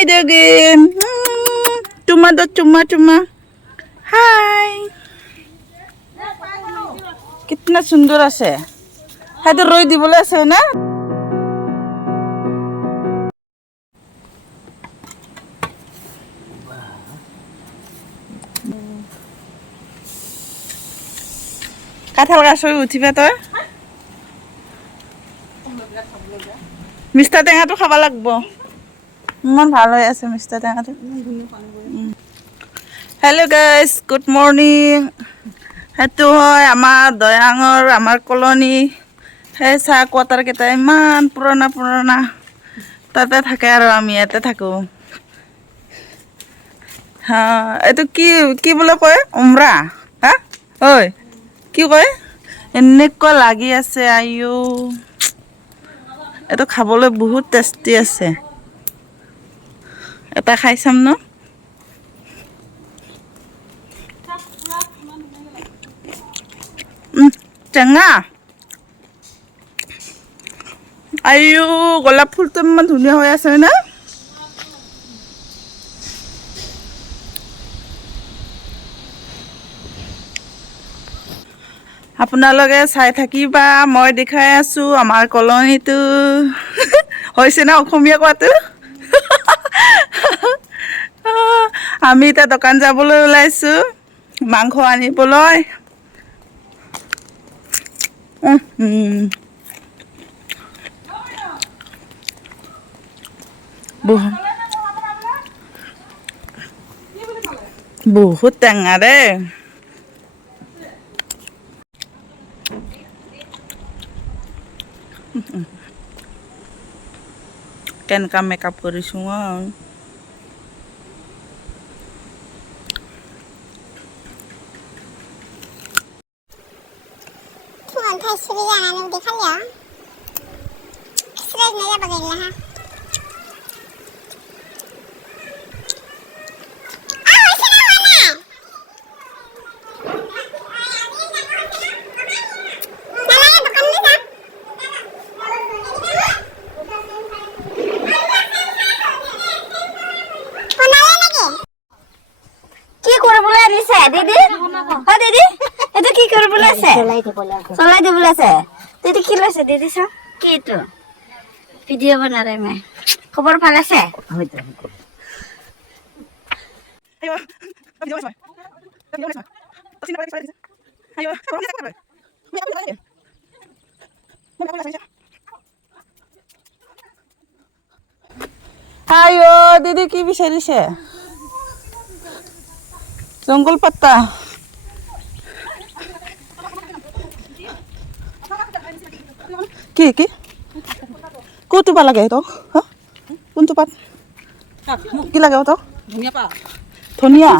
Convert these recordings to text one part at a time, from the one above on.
Hi Dogin. Cuma dot cuma. Hi. कितना सुंदर আছে হাতে রই দিবলে আছে না কাঁঠাল গাছ উঠিবে তই মিষ্টা টেঙাটো খাব লাগিব ইমান ভাল হৈ আছে মিষ্টা টেঙাটো হেল্ল' গাইজ গুড মৰ্নিং সেইটো হয় আমাৰ দয়াঙৰ আমাৰ কলনী সেই চাহ কোৱাটাৰকেইটা ইমান পুৰণা তাতে থাকে আৰু আমি ইয়াতে থাকোঁ হা এইটো কি বোলে কয় উমৰা হা ঐ কি কয় এনেকুৱা লাগি আছে আইও এইটো খাবলৈ বহুত টেষ্টি আছে এটা খাই চাম ন টেঙা আইও গোলাপ ফুলটো ইমান ধুনীয়া হৈ আছে না আপোনালোকে চাই থাকিবা মই দেখাই আছোঁ আমাৰ কলনীটো হৈছে না অসমীয়া কোৱাটো আমি এতিয়া দোকান যাবলৈ ওলাইছোঁ মাংস আনিবলৈ বহুত টেঙা দেই কেনেকুৱা মেকআপ কৰিছোঁ দিদি হয় দিদি এটা কি কৰিবলৈ আছে চলাই দিবলৈ আছে দিদি কি লৈছে দিদি চা কি এইটো ভিডিঅ' বনালে মে খবৰ ভাল আছে আইও দিদি কি বিচাৰিছে জঙ্গল পাত্তা কি ক'তো পা লাগে তো হা কোনটো পাত কি লাগে তো ধনিয়া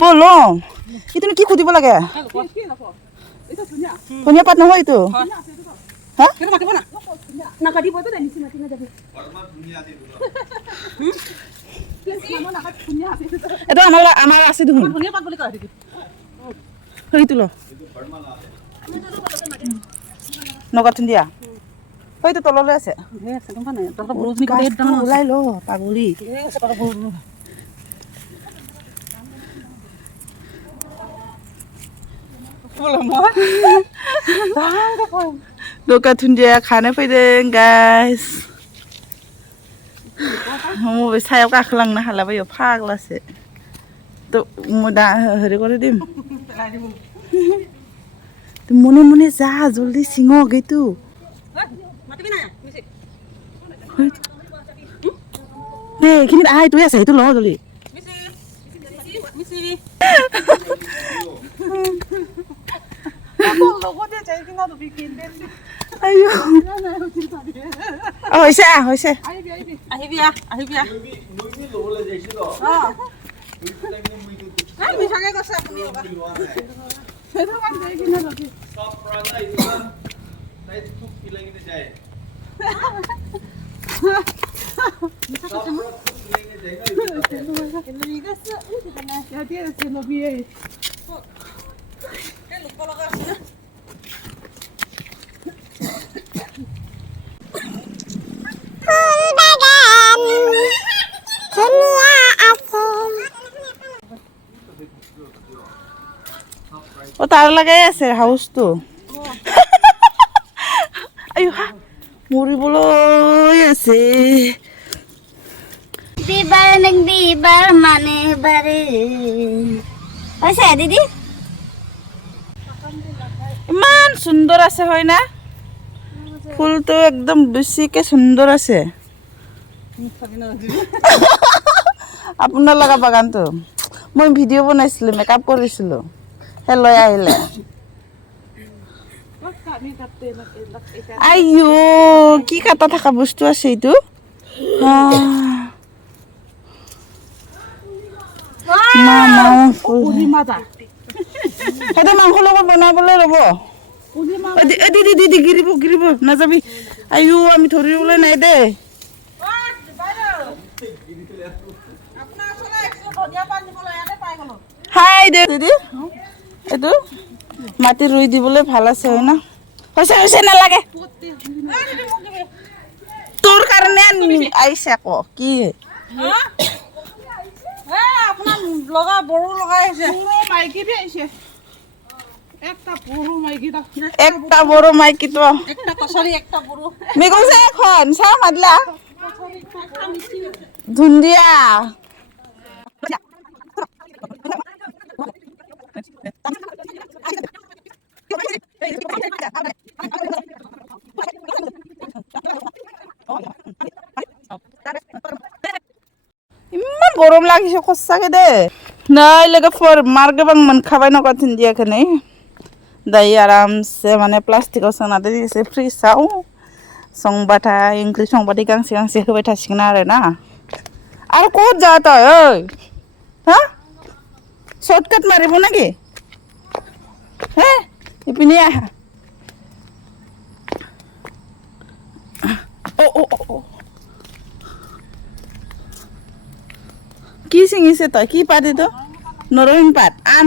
ব'ল এইটো কি সুধিব লাগে ধনিয়া পাত নহয় এইটো হা এটা আমাৰ আছে দেখোন সেইটো ল নগাথন দিয়া হয়তো তললৈ আছে ওলাই ল পাগলি नगाथन दिया खानो फैदों गाइस मबे सायाव गाखोलांनो हालाबायो फाग्लासो तो दा हेरि करे दिम मने मने जा जल्दी सिङो गैतु दे खिनि आइ तुइ আছে হেতু ল জলদি লগতে যাই কিনা তো বিকিন দে আইও হৈছে হৈছে আহিবি মুই লবলে যাইছি তো হ্যাঁ আমি সঙ্গে গছে আপনি সেটা কাম যাই কিনা তো সব প্রাণা ইবা তাই খুব কি লাগিতে যায় তাৰ লগাই আছে হাউচটো আয়ো হা মৰিবলৈ আছে বিবাৰ নেক বিবাৰ মানে বাৰে পইচা দিদি ইমান সুন্দৰ আছে হয় না ফুলটো একদম বেছিকে সুন্দৰ আছে আপোনাৰ লগা বাগানটো মই ভিডিঅ' বনাইছিলোঁ মেকআপ কৰিছিলোঁ সেই লৈ আহিলে আইও কি কাটা থকা বস্তু আছে এইটো সেইটো মাংস লগত বনাবলৈ ৰ'ব দি গিৰিব গিৰিব নাযাবি আইও আমি ধৰিবলৈ নাই দেই হাই দে দিদি এইটো মাটি ৰুই দিবলৈ ভাল আছে হয় না হৈছে হৈছে নালাগে তোৰ কাৰণে আহিছে আকৌ কি আপনার লগা বড় লগাই আছে পুরো মাইকি বি আইছে একটা পুরো মাইকি একটা বড় মাইকি তো একটা কছারি একটা বড় মেঘম চা এখন চা মাদলা ধুন্দিয়া ইমান গৰম লাগিছে সঁচাকে দে নাই লাগে ফৰ মাৰ গোবাং মোনখাবাই নকা ধুন্দিয়াখনি दायो आरामसे माने प्लास्टिकआव सोनानै एसे फ्रिजआव संबाथाय ओंख्रि संबाथाय गांसे गांसे होबाय थासिगोन आरोना आरो कत जाता ओइ हा शर्टकाट मारिब नाকি হে ইপিনে আহা ও কি ছিঙিছে তই কি পাত এইটো নৰসিংহ পাত আন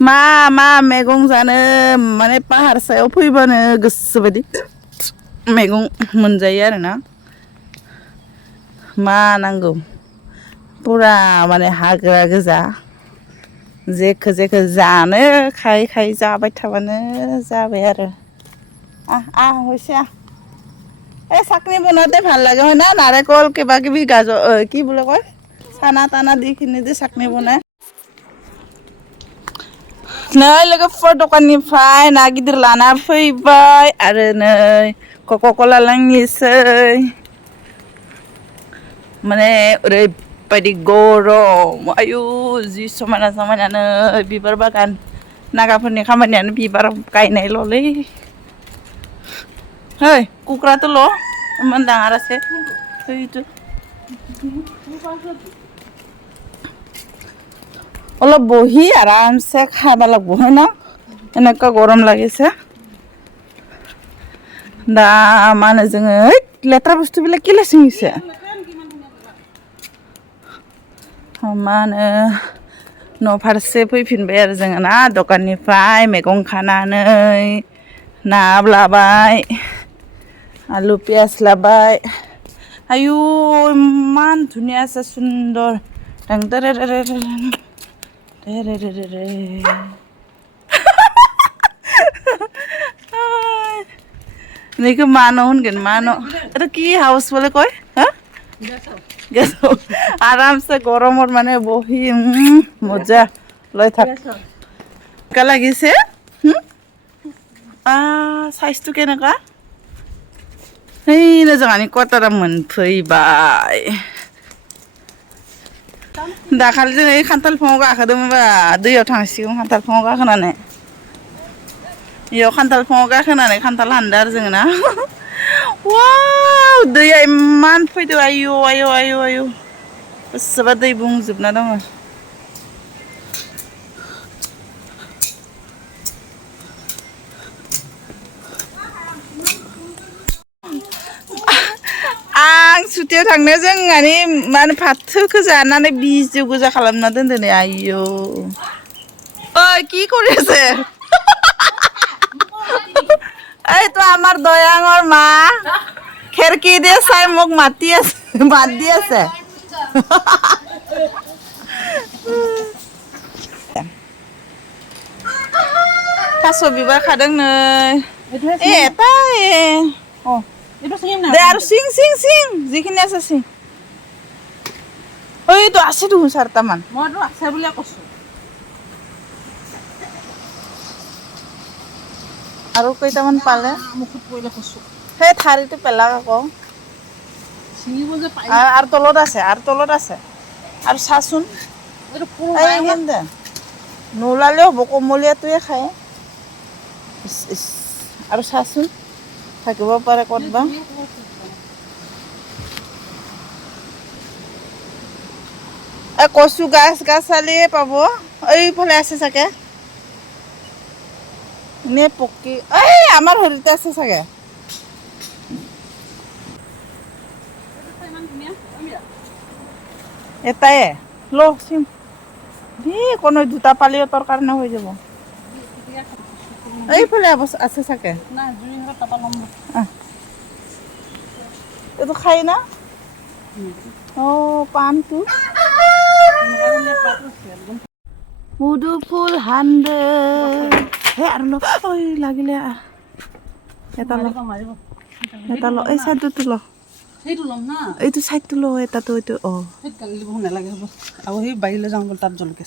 मा मैगं जानो माने पाहार सायाव फैबानो गोसो बायदि मैगं मोनजायो आरोना मा नांगौ पुरा माने हाग्रा गोजा जेखो जेखो जानो खायै खायै जाबाय थाबानो जाबाय आरो হৈছে এই চাটনি বনাওঁতে ভাল লাগে হয় না নাৰিকল কিবা কিবি গাজৰ কি বুলি কয় চানা টানা দি কিনে যে চাটনি বনায় नै लोगोफोर दखाननिफ्राय ना गिदिर लाना फैबाय आरो नै कका-कला लोंनोसै माने ओरैबायदि गरम आयु जि समायना समायनानो बिबार बागान नागाफोरनि खामानियानो बिबार गायनायल'लै hey कुकरातोल' इमान डाঙৰ আছে এইটো অলপ বহি আৰামছে খাব লাগিব হয় না এনেকুৱা গৰম লাগিছে दा माने जोङो लेथ्रा बुस्थुবিলাক কিলা ছিঙিছে मा होनो न' फारसे फैफिनबाय आरो जोङो ना दखाननिफ्राय मैगं खानानै ना लाबाय आलु पियाज लाबाय आयु इमान धुनिया আছে सुन्दर नैखौ मानो होनगोन मानो आरो কি हाउस बोले कय हा गेस आरामसे गरमत माने बहि मजा লৈ থাক কা লাগিছে साइजটো केनेका हैनो जोंहानि क्वार्टारा मोनफैबाय दाखालि जों ओइ खान्थाल बिफाङाव गाखोदोंमोनबा दैयाव थांसिगोन खान्थाल बिफाङाव गाखोनानै इयाव खान्थाल बिफाङाव गाखोनानै खान्थाल हानदो आरो जोङो ना वाव दैया इमान फैदो आयु आयु आयु आयु बेसेबा दै बुंजोबना दङ आं सुटियाव थांनो जोंहानि माने फाथोखौ जानानै बिजौ गोजा खालामना दोनदो नै आयौ ओइ কি কৰি আছে এইটো আমাৰ দয়াঙৰ মা খেৰকি দিয়ে চাই মোক মাতি আছে মাত দি আছে थास' बिबार खादों नै এইটোহে ए এটা ए অঁ এইটো ছিঙিম না দে আৰু চিং চিং চিং যিখিনি আছে চিং এইটো আছে দেখোন 4টামান মইতো আছে বুলিয়ে কৈছোঁ আৰু কেইটামান পালে মুখত পৰিলে কৈছোঁ সেই ঠাৰিটো পেলাক আকৌ ছিঙিব যে পাই আৰু তলত আছে আৰু চাচোন এইটো ফুল এই এইখিনি দে নোলালেও হ'ব কোমলীয়াটোৱে খায় ইচ ইচ আৰু চাচোন থাকিব পাৰে ক'তবা এই কচু গাছালিয়ে পাব এইফালে আছে চাগে নে পকি এই আমাৰ হেৰিতে আছে চাগে ইমান ধুনীয়া এটাই ল চিম কোনো দুটা পালিও তোৰ কাৰণে হৈ যাব এইফালে আছে চাগে নাই জুই ঘৰত তাৰপৰা ল'ম এইটো খাই না পাণটো মুদু ফুল হান্দে হে আৰু ল ঐ লাগিলে এটা মাৰিব ল এই চাইডটো ল সেইটো ল'ম না এইটো চাইডটো ল এটাতো এইটো সেই গালি দিব নালাগে হ'ব আৰু সেই বাৰীলৈ যাওঁ ব'ল তাত জলকীয়া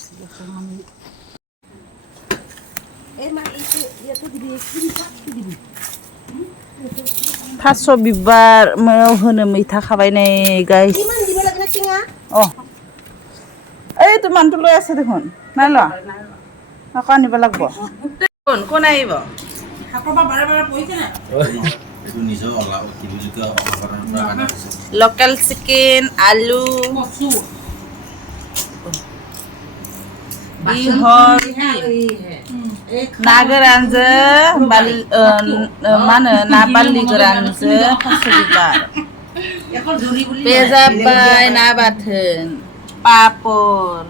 थास' बिबार होनो मैथा खाबाय नै गाइस এইটো মানুহটো লৈ আছে দেখোন নাই লোৱা আকৌ আনিব লাগিব কোন আহিব শাকৰ পৰা বাৰে বাৰে পৰিছে নে লোকেল চিকেন আলু কচু बिहर ना गोरानजों मा होनो ना बारलि गोरानजों थास' बिबार बेजाबाय ना बाथोन पापर